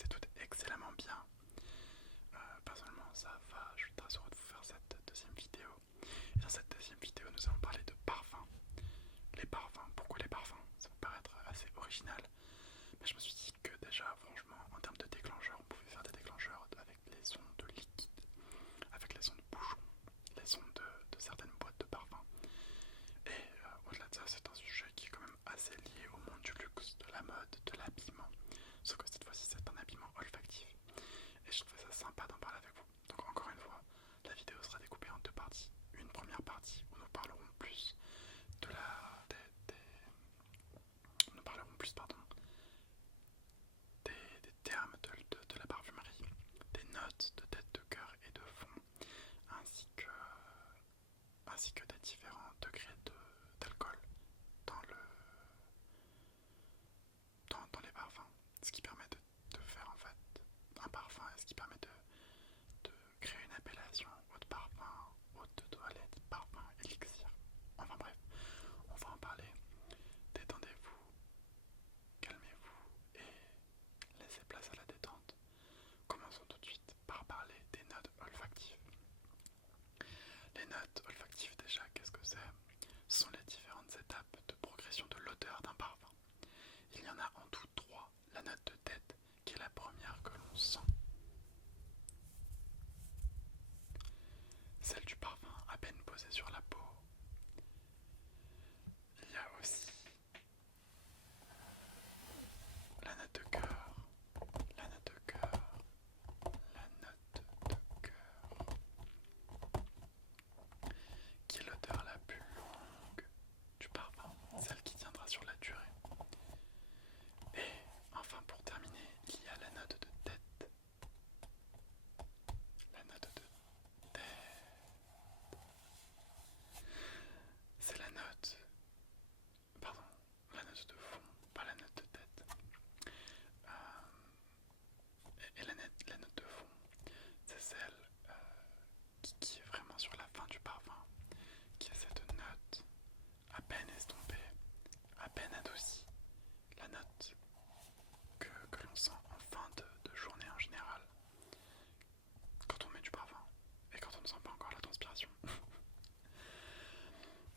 passez toutes excellemment bien. Personnellement ça va, je suis très heureux de vous faire cette deuxième vidéo. Et dans cette deuxième vidéo nous allons parler de parfums. Les parfums, pourquoi les parfums? Ça peut paraître assez original, mais je me suis dit que déjà franchement en termes de déclencheurs, on pouvait faire des déclencheurs avec les sons de liquide, avec les sons de bouchons, les sons de certaines boîtes de parfums. Et au-delà de ça, c'est un sujet qui est quand même assez lié au monde du luxe, de la mode, de l'habillement. Sauf que cette fois-ci, c'est un habillement olfactif. Et je trouvais ça sympa d'en parler avec vous. Donc encore une fois, la vidéo sera découpée en deux parties. Une première partie où nous parlerons plus de la... nous parlerons plus, pardon, des termes de la parfumerie, des notes de tête, de cœur et de fond, ainsi que des différents degrés d'alcool dans, dans les parfums. Ce qui permet de faire en fait un parfum et ce qui permet de créer une appellation eau de parfum, eau de toilette, parfum, élixir. Enfin bref, on va en parler. Détendez-vous, calmez-vous et laissez place à la détente. Commençons tout de suite par parler des notes olfactives. Les notes olfactives déjà, qu'est-ce que c'est? Ce sont les différentes étapes de progression de l'odeur d'un parfum. Il y en a en tout trois. La note de tête, qui est la première que l'on sent. Celle du parfum à peine posé sur la peau. Il y a aussi la note de cœur, la note de cœur, la note de cœur, qui est l'odeur la plus longue du parfum, celle qui tiendra sur la durée. Et enfin pour terminer, il y a la note de tête. La note de tête, c'est la note, pardon, la note de fond, pas la note de tête. Et la note de fond, c'est celle qui est vraiment sur la fin du parfum, qui est cette note à peine estompée, à peine adoucie, la note que l'on sent en fin de journée en général, quand on met du parfum et quand on ne sent pas encore la transpiration.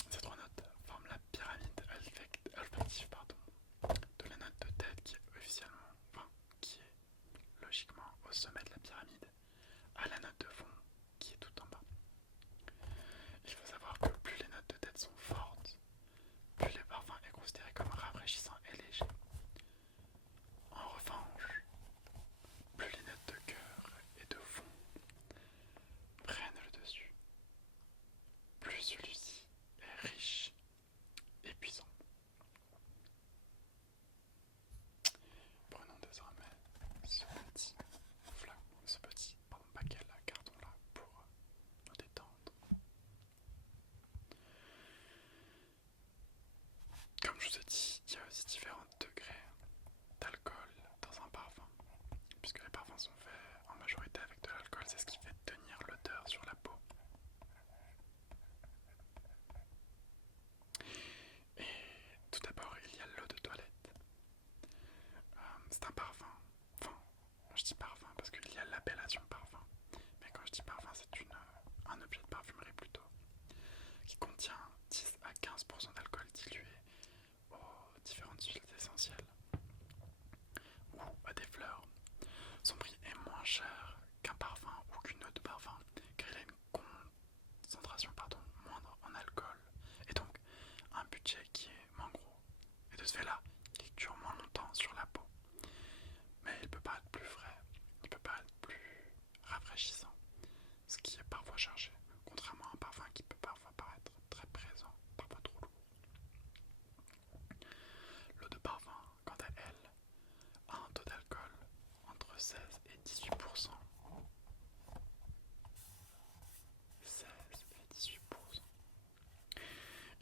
Ces trois notes forment la pyramide olfactive de la note de tête qui est officiellement, enfin qui est logiquement au sommet de la pyramide, à la note de fond qui est tout en bas. Il faut savoir que plus les notes de tête sont fortes, plus le parfum est considéré comme rafraîchissant et léger. En revanche, plus les notes de cœur et de fond prennent le dessus, plus celui-ci est riche et puissant. Prenons désormais ce petit paquet là, carton là, pour nous détendre. Comme je vous ai dit, il y a aussi différents degrés d'alcool dans un parfum, puisque les parfums sont faits en majorité avec de l'alcool, c'est ce qui fait tenir l'odeur sur la peau. Et tout d'abord, il y a l'eau de toilette. C'est un parfum, enfin, je dis parfum parce qu'il y a l'appellation parfum, mais quand je dis parfum, c'est un objet de parfumerie plutôt, qui contient 10 à 15% d'alcool dilué aux différentes huiles essentielles ou à des fleurs. Son prix est moins cher qu'un parfum ou qu'une eau de parfum, car il a une concentration moindre en alcool, et donc un budget qui est moins gros. Et de ce fait là, il dure moins longtemps sur la peau. Mais il peut pas être plus frais, il peut pas être plus rafraîchissant, ce qui est parfois chargé, contrairement à un parfum qui peut parfois paraître très présent, parfois trop lourd. L'eau de parfum, quant à elle, a un taux d'alcool entre 16 et 18%. 16 et 18%.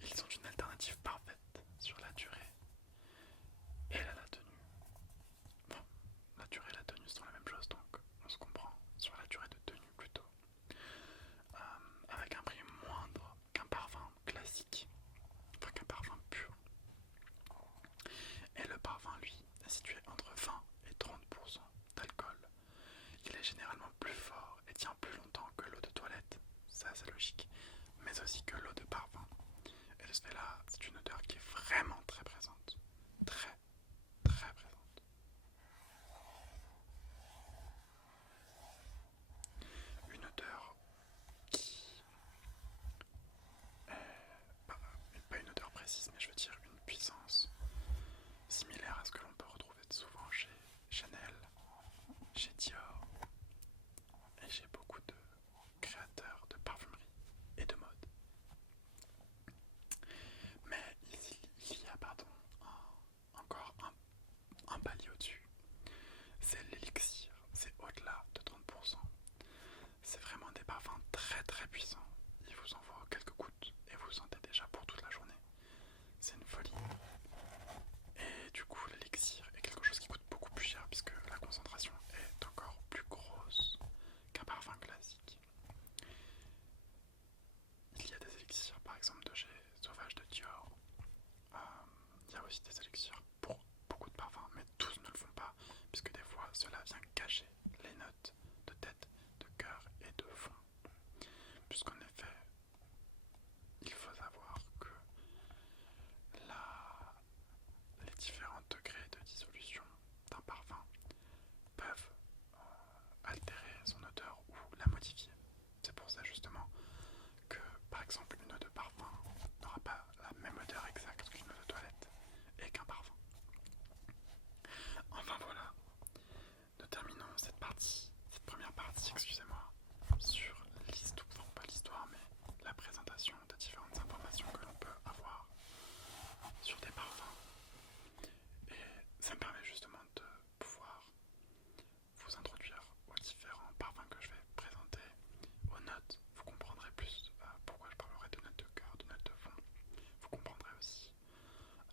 Ils sont une alternative parfaite sur la durée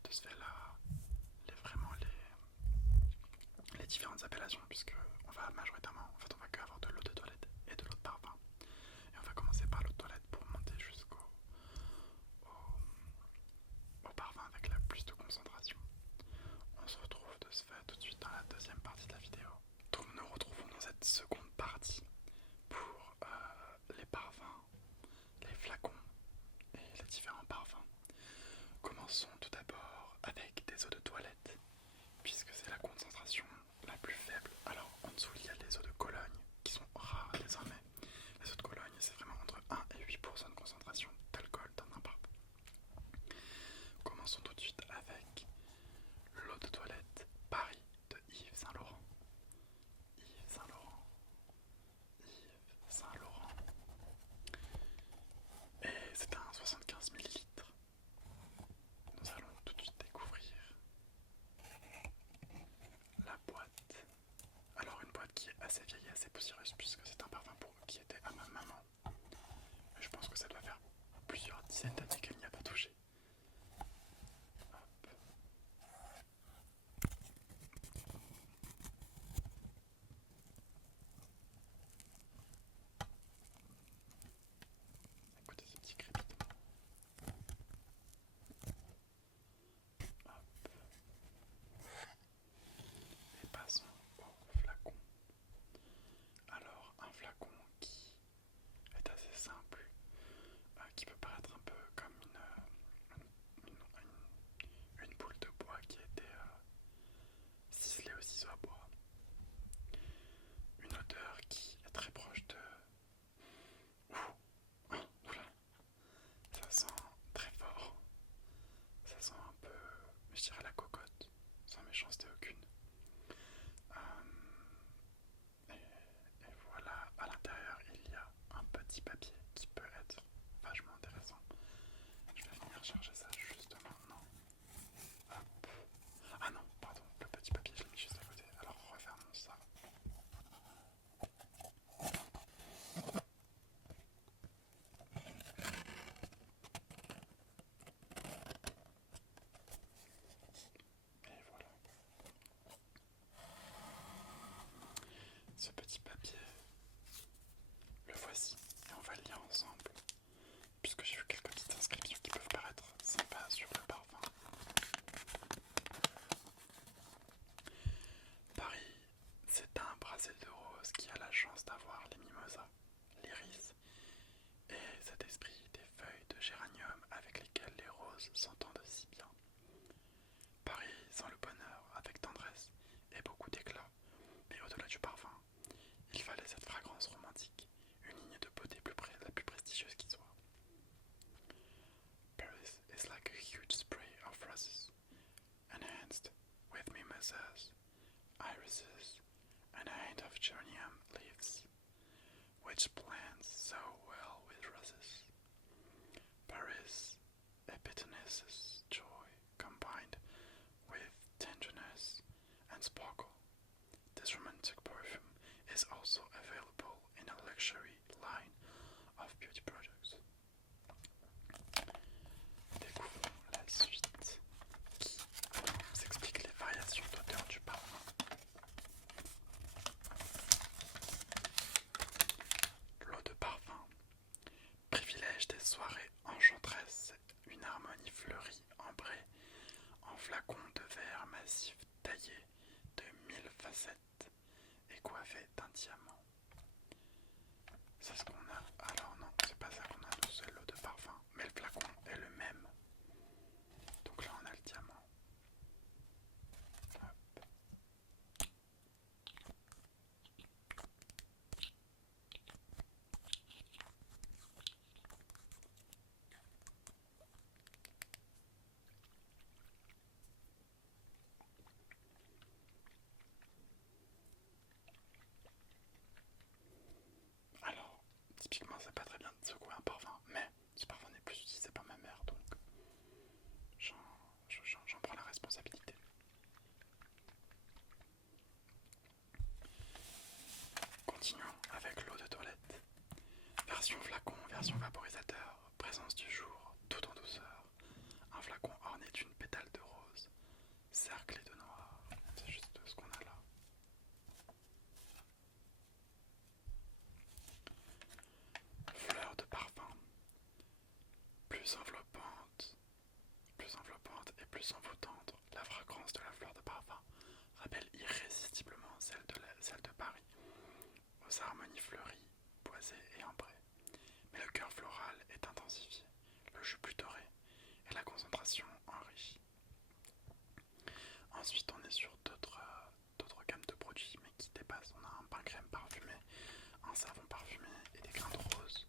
de se faire les différentes appellations, puisque on va majoritairement, en fait on va que avoir de l'eau de toilette et de l'eau de parfum. Et on va commencer par l'eau de toilette pour monter au parfum avec la plus de concentration. On se retrouve de ce fait tout de suite dans la deuxième partie de la vidéo. Donc nous nous retrouvons dans cette seconde partie pour les parfums, les flacons et les différents parfums. Commençons tout d'abord avec des eaux de toilette, puisque c'est la concentration la plus faible. Alors en dessous il y a les eaux de Cologne qui sont rares désormais. Les eaux de Cologne c'est vraiment entre 1 et 8% de concentration d'alcool dans un parfum. Commençons tout de suite avec l'eau de toilette Paris de Yves Saint Laurent. Yves Saint Laurent. Yves Saint Laurent. Et c'est un 75 ml. Nous allons tout de suite découvrir la boîte. Alors une boîte qui est assez vieille et assez poussiéreuse, puisque c'est un parfum qui était à ma maman. Et je pense que ça doit faire plusieurs dizaines d'années qu'elle n'y a pas touché. Hop. Écoutez ce petit crépitement. Hop. Et passons au flacon. Alors un flacon qui est assez simple, qui peut paraître un peu comme une boule de bois qui a été ciselée au ciseau à bois. Une odeur qui est très proche de... Oula, ça sent très fort. Ça sent un peu, je dirais, la cocotte, sans méchanceté aucune. Et voilà, à l'intérieur il y a un petit papier qui peut être vachement intéressant. Je vais venir chercher ça juste maintenant. Hop. Ah non, pardon, le petit papier je l'ai mis juste à côté. Alors refermons ça. Et voilà. Ce petit papier, le voici, et on va le lire ensemble, puisque j'ai vu quelques petites inscriptions qui peuvent paraître sympas sur le parfum. Paris, c'est un brasier de rose qui a la chance d'avoir les mimosas, l'iris et cet esprit des feuilles de géranium avec lesquelles les roses s'entendent si bien. Paris sent le bonheur avec tendresse et beaucoup d'éclat, mais au-delà du parfum, il fallait cette fragrance romantique, une ligne de beauté la plus prestigieuse qui soit. Paris is like a huge spray of roses, enhanced with mimosas, irises, and a hint of geranium leaves, which blends so well with roses. Paris epitomizes joy combined with tenderness and sparkle. This romantic perfume is also available in a luxury line of beauty products. Découvrons la suite qui nous explique les variations d'odeur du parfum. L'eau de parfum privilège des soirées enchanteresses, une harmonie fleurie ambrée en flacons de verre massif taillé de 1000 facettes et coiffé d'un diamant. C'est ce qu'on a. Alors non, c'est pas ça qu'on a, nous, c'est l'eau de parfum, mais le flacon est le même. Donc là on a le diamant. Hop. Alors, typiquement c'est pas très bien de secouer un parfum, mais ce parfum n'est plus utilisé par ma mère, donc j'en prends la responsabilité. Continuons avec l'eau de toilette. Version flacon, version vaporisateur, présence du jour, tout en douceur. Un flacon orné d'une pétale de rose plus envoûtante, la fragrance de la fleur de parfum rappelle irrésistiblement celle de Paris, aux harmonies fleuries, boisées et ambrées. Mais le cœur floral est intensifié, le jus plus doré et la concentration enrichie. Ensuite, on est sur d'autres gammes de produits, mais qui dépassent. On a un pain crème parfumé, un savon parfumé et des grains de rose.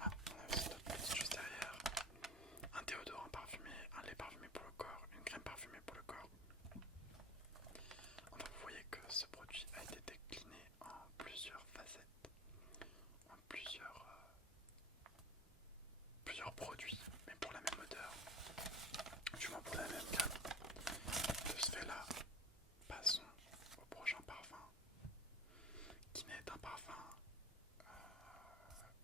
Ah, on a aussi d'autres petites choses derrière. Un déodorant parfumé, un lait parfumé pour le corps, une crème parfumée pour le corps. Enfin, vous voyez que ce produit a été décliné en plusieurs facettes, en plusieurs produits, mais pour la même odeur, du moins pour la même gamme. De ce fait-là, passons au prochain parfum, qui n'est un parfum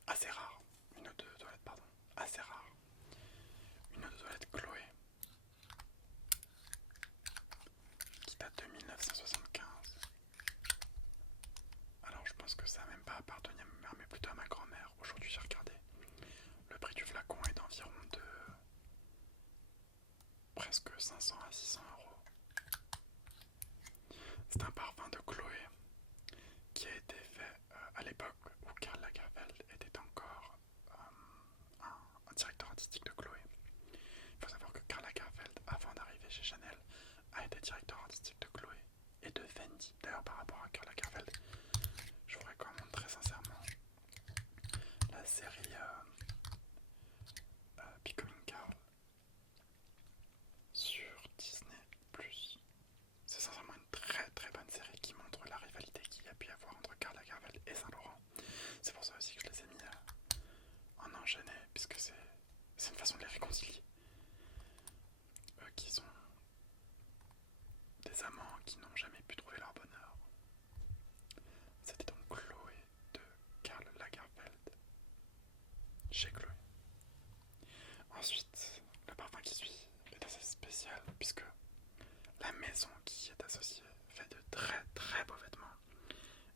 assez rare, une eau de toilette, pardon, assez rare, une eau de toilette Chloé, qui date de 1975. Alors je pense que ça n'a même pas appartenu à ma mère, mais plutôt à ma grand-mère. Aujourd'hui j'ai regardé, le prix du flacon est d'environ de presque 500 à 600 euros. C'est un parfum de Chloé qui a été fait à l'époque où Karl Lagerfeld était encore un directeur artistique de Chloé. Il faut savoir que Karl Lagerfeld, avant d'arriver chez Chanel, a été directeur artistique de Chloé et de Fendi. D'ailleurs, par rapport à Karl Lagerfeld, je vous recommande très sincèrement la série Becoming Karl sur Disney+. C'est sincèrement une très très bonne série qui montre la rivalité qu'il y a pu y avoir entre Karl Lagerfeld et Saint-Laurent. C'est pour ça aussi que je les ai mis en enchaîné, puisque c'est une façon de les réconcilier. Eux qui sont des amants qui n'ont jamais pu trouver leur bonheur. C'était donc Chloé de Karl Lagerfeld chez Chloé. Ensuite, le parfum qui suit est assez spécial puisque la maison qui est associée fait de très très beaux vêtements.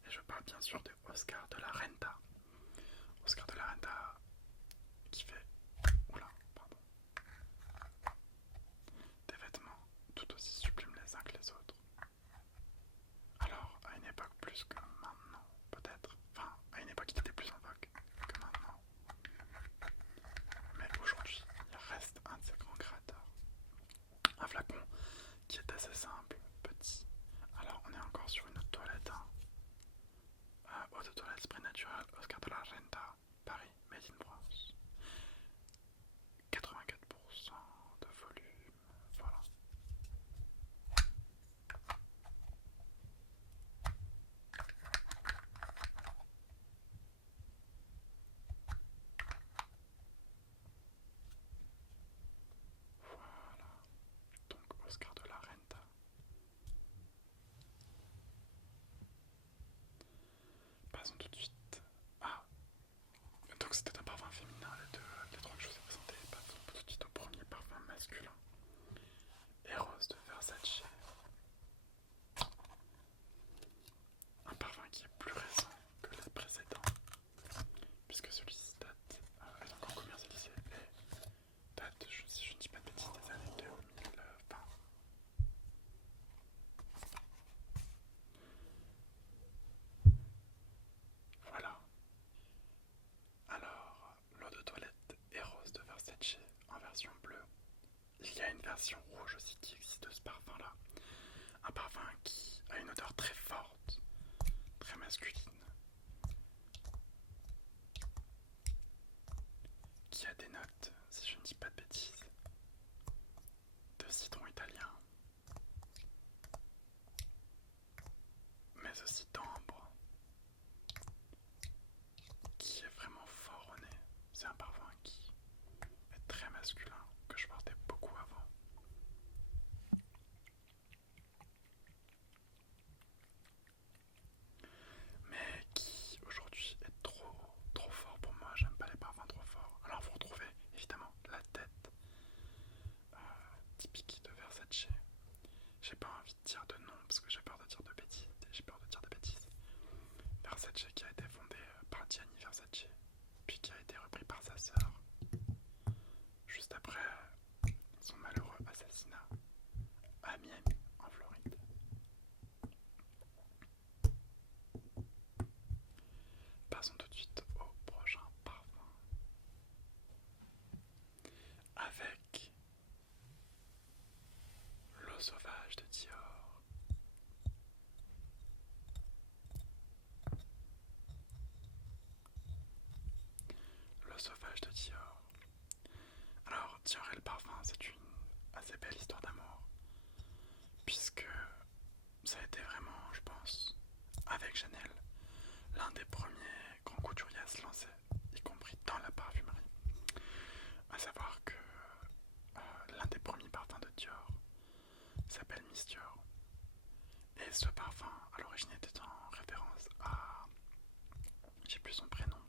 Et je parle bien sûr de Oscar de la Renta. Oscar de la Renta qui fait des vêtements tout aussi sublimes les uns que les autres. Alors, à une époque plus que maintenant, peut-être. Enfin, à une époque il était plus en vogue que maintenant. Mais aujourd'hui, il reste un de ses grands créateurs. Un flacon qui est assez simple, petit. Alors, on est encore sur une eau de toilette. Eau de toilette spray naturel, Oscar de la Renta, Paris, Made in France. 84% de volume, voilà. Voilà, donc Oscar de la Renta. Passons tout de suite. Ah, donc c'était un parfum féminin, les trois que je vous ai présentés. Passons tout de suite au premier parfum masculin. Eros de Versace. Un parfum qui est plus récent que les précédents, puisque celui-ci date, est encore commercialisé, et date, si je ne dis pas de bêtises, des années 2020. Voilà. Alors, l'eau de toilette Eros de Versace en version bleue. Il y a une version rouge aussi qui existe de ce parfum-là. Un parfum qui a une odeur très forte, très masculine, qui a des notes, si je ne dis pas de bêtises, de citron italien, mais aussi d'ambre, qui est vraiment fort au nez. C'est un parfum qui est très masculin, que je portais beaucoup avant. Mais puisque ça a été vraiment, je pense, avec Chanel, l'un des premiers grands couturiers à se lancer, y compris dans la parfumerie. À savoir que l'un des premiers parfums de Dior s'appelle Miss Dior. Et ce parfum, à l'origine, était en référence à, j'ai plus son prénom,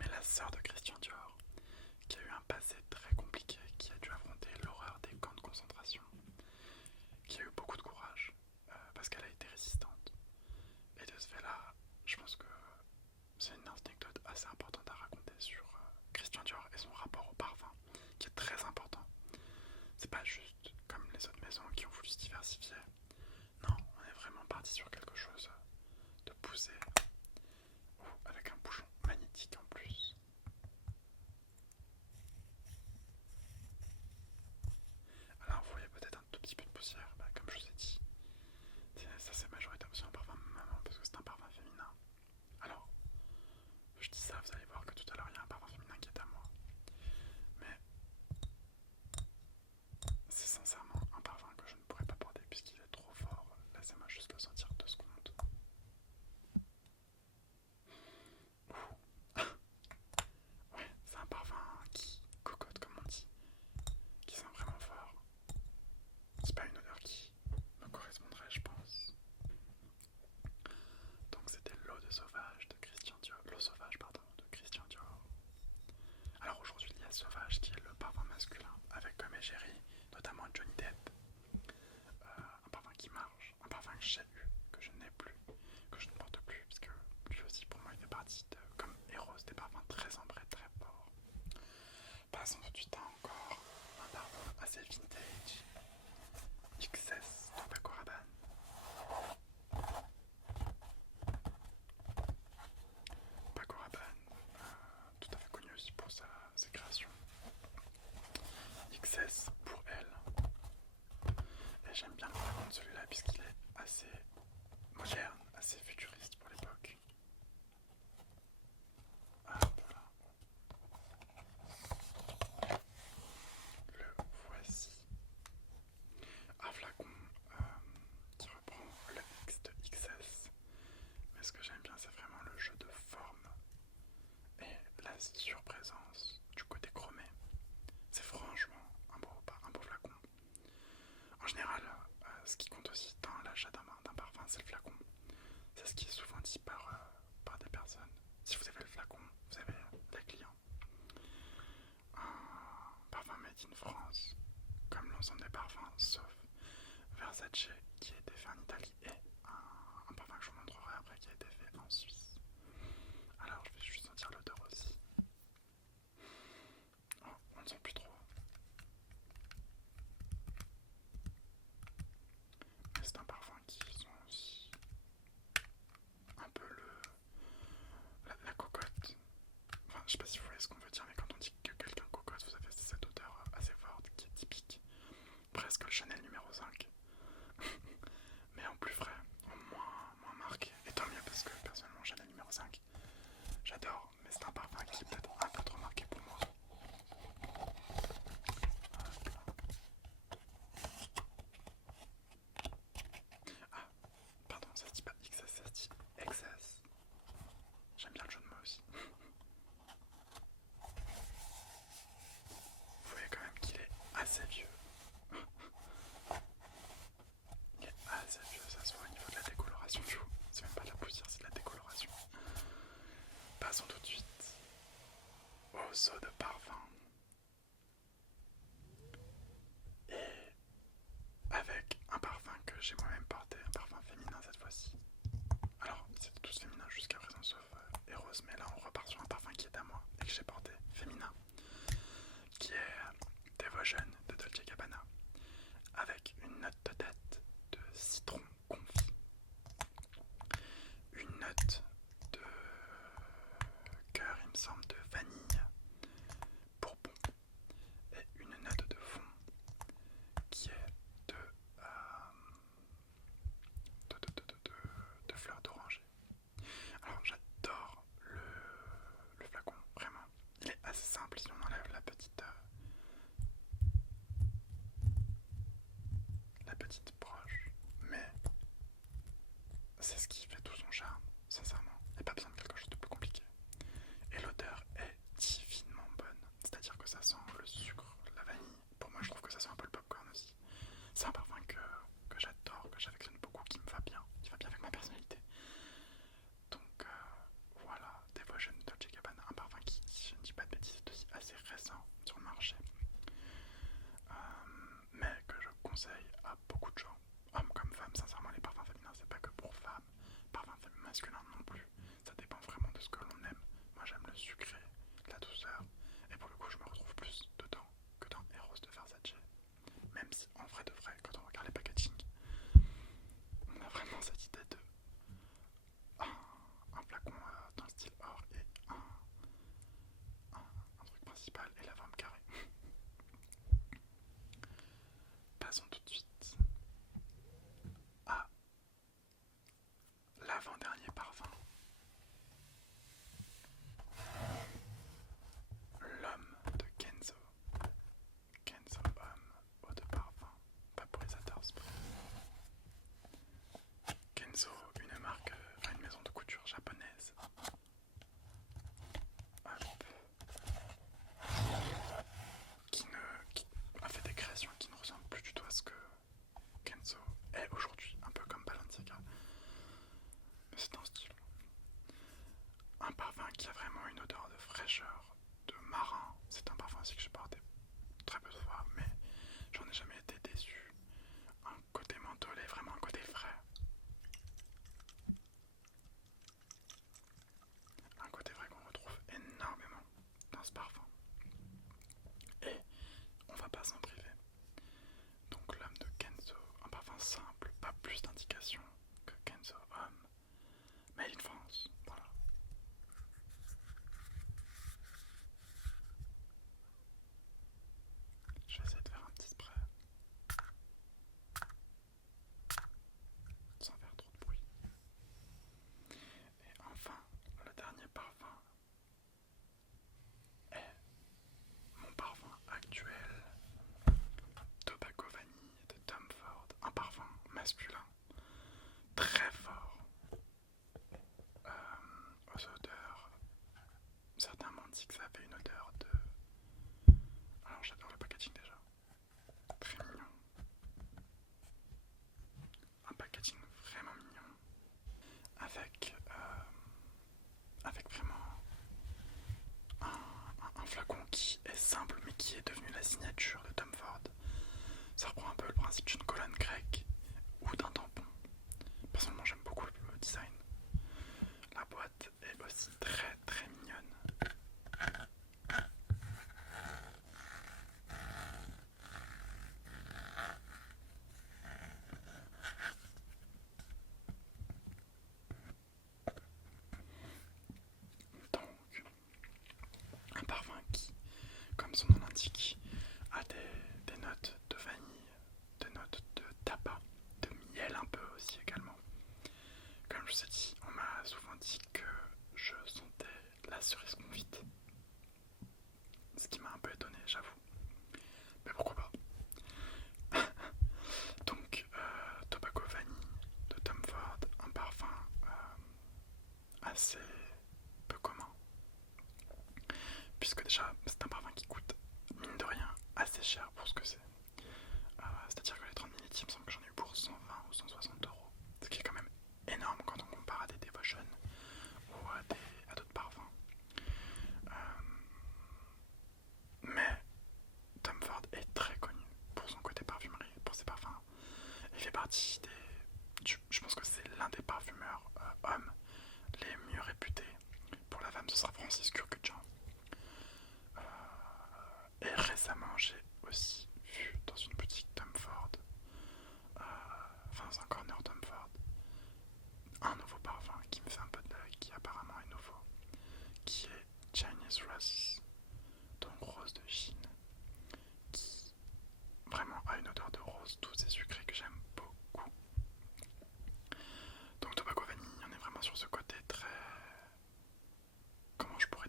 mais la sœur de Christian Dior, qui a eu un passé très compliqué, qui a dû affronter l'horreur des camps de concentration, qui a eu beaucoup de courage, parce qu'elle a été résistante. Et de ce fait-là, je pense que c'est une anecdote assez importante à raconter sur Christian Dior et son rapport au parfum, qui est très important. C'est pas juste comme les autres maisons qui ont voulu se diversifier. Non, on est vraiment parti sur quelque chose de poussé, avec un bouchon magnétique en plus. Alors vous voyez peut-être un tout petit peu de poussière, comme je vous ai dit. Ça c'est majoritairement un parfum maman parce que c'est un parfum féminin. Alors, je dis ça, vous allez voir que tout à l'heure il y a un parfum féminin qui est à moi. Mais c'est sincèrement un parfum que je ne pourrais pas porter puisqu'il est trop fort. Laissez-moi juste le sentir 2 secondes. Ouais, c'est un parfum qui cocotte comme on dit, qui sent vraiment fort. C'est pas une odeur qui me correspondrait, je pense. Donc c'était l'eau de sauvage de Christian Dior. L'eau sauvage, pardon, de Christian Dior. Alors aujourd'hui il y a Sauvage qui est le parfum masculin avec comme égérie notamment Johnny Depp. Un parfum qui marche, un parfum que j'ai eu, que je n'ai plus, que je ne porte plus, parce que lui aussi pour moi il fait partie de, comme Eros, des parfums très ambrés, très forts. Passons tout de suite à encore un parfum assez vintage, XS de Paco Rabanne. Paco Rabanne, tout à fait connu aussi pour ses créations. XS pour elle. Et j'aime bien le flacon de celui-là puisqu'il est assez moderne, assez futuriste pour l'époque. Voilà. Le voici. Un flacon qui reprend le X de XS. Mais ce que j'aime bien, c'est vraiment le jeu de forme et la surprésence du côté chromé. C'est franchement un beau flacon. En général, ce qui compte aussi dans l'achat d'un parfum, c'est le flacon. C'est ce qui est souvent dit par des personnes. Si vous avez le flacon, vous avez les clients. Un parfum made in France, comme l'ensemble des parfums, sauf Versace qui a été fait en Italie et un parfum que je vous montrerai après qui a été fait en Suisse. Alors je vais juste sentir l'odeur aussi. Oh, on ne sent plus trop. Mais c'est un parfum qui sent aussi un peu la cocotte. Enfin, je sais pas si vous voyez ce qu'on veut dire, mais quand on dit que quelqu'un cocotte, vous avez cette odeur assez forte qui est typique. Presque le Chanel numéro 5. Mais en plus frais, en moins marqué. Et tant mieux parce que personnellement Chanel numéro 5, j'adore, mais c'est un parfum qui est peut-être un peu trop marqué pour moi. Ah, pardon, ça se dit pas XS, ça se dit XS. J'aime bien le jeu de mots aussi. Vous voyez quand même qu'il est assez vieux. Il est assez vieux, ça se voit au niveau de la décoloration du coup. C'est même pas de la poussière, c'est de la décoloration. Passons tout de suite aux eaux de parfum. Et avec un parfum que j'ai moi-même porté, un parfum féminin cette fois-ci. Alors, c'était tous féminins jusqu'à présent sauf Eros, mais là on repart sur un parfum qui est à moi et que j'ai porté, féminin, qui est Devotion de Dolce & Gabbana, avec une note de tête de citron confit, une note de cœur, il me semble, de vanille, bourbon, et une note de fond qui est de fleurs d'oranger. Alors j'adore le flacon, vraiment. Il est assez simple si on enlève la petite broche. c'est ce qui fait tout son charme, sincèrement. Il n'y a pas besoin de quelque chose de plus compliqué. Et l'odeur est divinement bonne. C'est-à-dire que ça sent le sucre, la vanille. Pour moi, je trouve que ça sent un peu le popcorn aussi. C'est un parfum que j'adore, que j'affectionne beaucoup, qui me va bien, qui va bien avec ma personnalité. Donc voilà, Devotion Dolce Gabbana, un parfum qui, si je ne dis pas de bêtises, est aussi assez récent sur le marché. Mais que je conseille à beaucoup de gens, hommes comme femmes. Sincèrement, les parfums féminins, c'est pas que pour femmes, parfums masculins non plus. Ça dépend vraiment de ce que l'on aime. Moi, j'aime le sucré, la douceur, et pour le coup, je me retrouve plus dedans que dans Eros de Versace. Même si, en vrai de vrai, quand on regarde les packaging, on a vraiment cette idée de un flacon dans le style or et un truc principal et la forme carrée. Passons tout de suite à l'avant-dernier parfum. L'homme de Kenzo. Kenzo homme, eau de parfum, vaporisateur spray. Kenzo, une marque, une maison de couture japonaise. Hop. Qui a fait des créations qui ne ressemblent plus du tout à ce que Kenzo est aujourd'hui, un peu comme Balenciaga. Mais c'est un style. Un parfum qui a vraiment une odeur de fraîcheur, de marin. C'est un parfum aussi que j'ai porté très peu de fois, mais j'en ai jamais été déçu. Un côté mentholé, vraiment un côté frais. Un côté vrai qu'on retrouve énormément dans ce parfum. Et on va pas s'en priver. Donc l'homme de Kenzo, un parfum simple, pas plus d'indications que Kenzo homme. Made in France, voilà. Je vais essayer de faire un petit spray sans faire trop de bruit. Et enfin, le dernier parfum est mon parfum actuel, Tobacco Vanille de Tom Ford. Un parfum masculin, très fort, aux odeurs. Certains m'ont dit que ça avait une odeur de... Alors j'adore le packaging déjà, très mignon. Un packaging vraiment mignon, avec vraiment un flacon qui est simple mais qui est devenu la signature de Tom Ford. Ça reprend un peu le principe d'une colonne grecque ou d'un tampon. Personnellement j'aime beaucoup le design. La boîte est aussi très très mignonne. Donc un parfum qui, comme son nom l'indique, a des notes de vanille, des notes de tabac, de miel un peu aussi également. Comme je vous ai dit, on m'a souvent dit que je sentais la cerise confite. Ce qui m'a un peu étonné, j'avoue. Mais pourquoi pas. Donc, Tobacco Vanille de Tom Ford, un parfum assez peu commun. Puisque déjà, c'est un parfum qui coûte, mine de rien, assez cher pour ce que c'est. C'est-à-dire que les 30 ml, il me semble que j'en ai eu pour 120 ou 160 euros. Ce qui est quand même énorme quand on compare à des Devotion ou à d'autres parfums. Mais Tom Ford est très connu pour son côté parfumerie, pour ses parfums. Il fait partie des... Je pense que c'est l'un des parfumeurs hommes les mieux réputés. Pour la femme, ce sera Francis Kurkdjian. Et récemment, j'ai aussi vu dans une boutique Tom Ford, dans un corner Tom Ford, un nouveau parfum qui me fait un peu de l'œil, qui apparemment est nouveau, qui est Chinese Rose, donc rose de Chine, qui vraiment a une odeur de rose douce et sucrée que j'aime beaucoup. Donc Tobacco Vanille, on est vraiment sur ce côté très... Comment je pourrais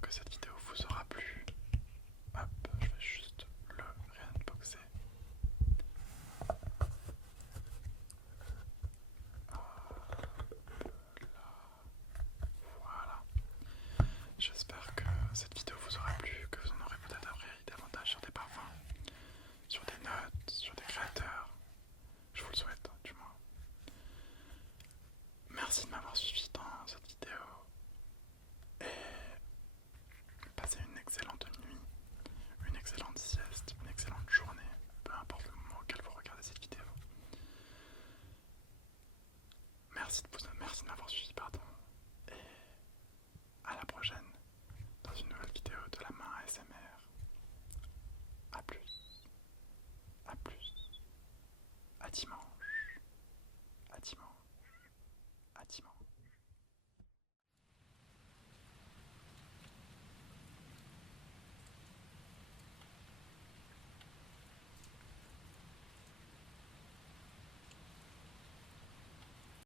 que cette vidéo vous aura plu.